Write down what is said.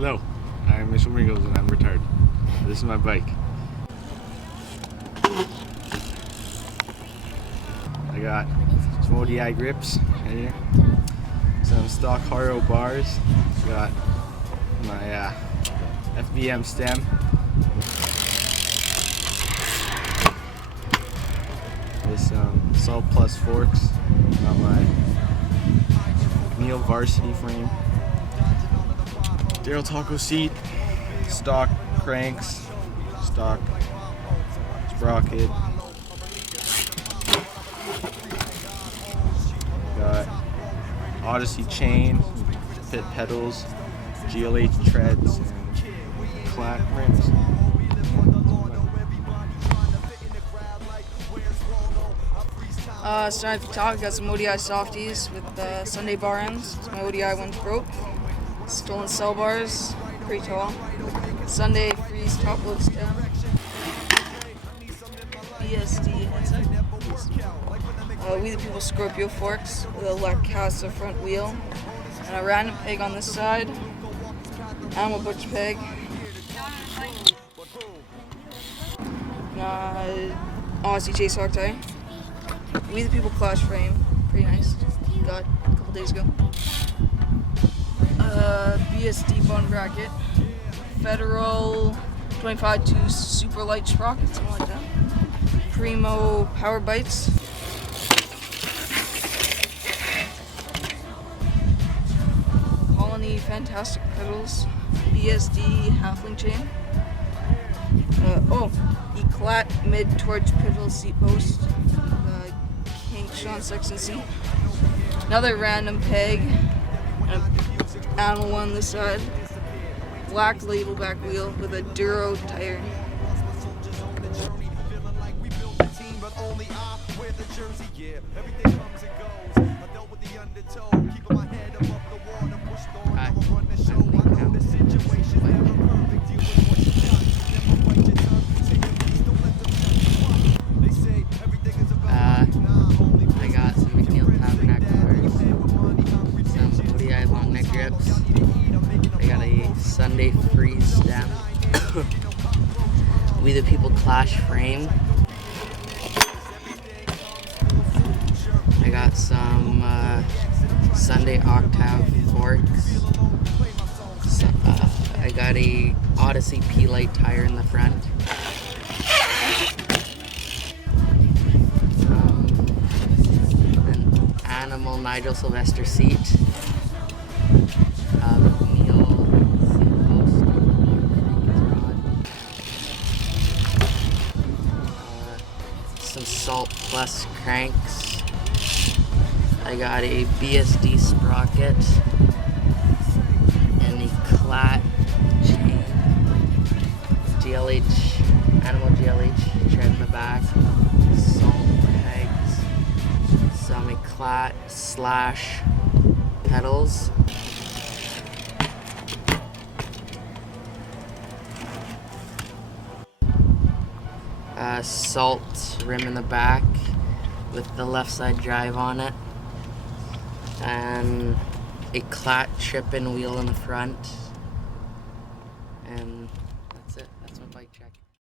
Hello, I'm Mitchell Mingles and I'm retired. This is my bike. I got some ODI grips right here, some stock Haro bars, got my FBM stem, with some Salt Plus forks, got my Neo Varsity frame, Daryl Taco seat, stock cranks, stock sprocket, got Odyssey chain, pit pedals, GLH treads, and flat rims. Starting at the top, got some ODI softies with Sunday bar ends. My ODI one's broke. Stolen cell bars, pretty tall. Sunday freeze top load stem. BSD headset. We the People Scorpio forks with a Lacasa front wheel. And a random peg on this side. Animal Butch peg. Odyssey Chase hog tie. We the People Clash frame, pretty nice. Got a couple days ago. BSD bottom bracket. Federal 25-2 super light sprocket, something like that. Primo power bites. Colony fantastic pedals. BSD halfling chain. Eclat mid torch pivotal seat post. Kink Sean Sexton seat. Another random peg. And an animal one on this side. Black label back wheel with a Duro tire. I got some McNeil Tabernacle bars, some ODI long neck grips. I got a Sunday freeze stem. We the People Clash frame. I got some Sunday Octave forks. I got a Odyssey P-Light tire in the front. An Animal Nigel Sylvester seat. Some Salt Plus cranks. I got a BSD sprocket, an Eclat chain, GLH, Animal GLH tread in the back, salt pegs, some Eclat slash pedals. Salt rim in the back with the left side drive on it, and a Eclat trip-in wheel in the front.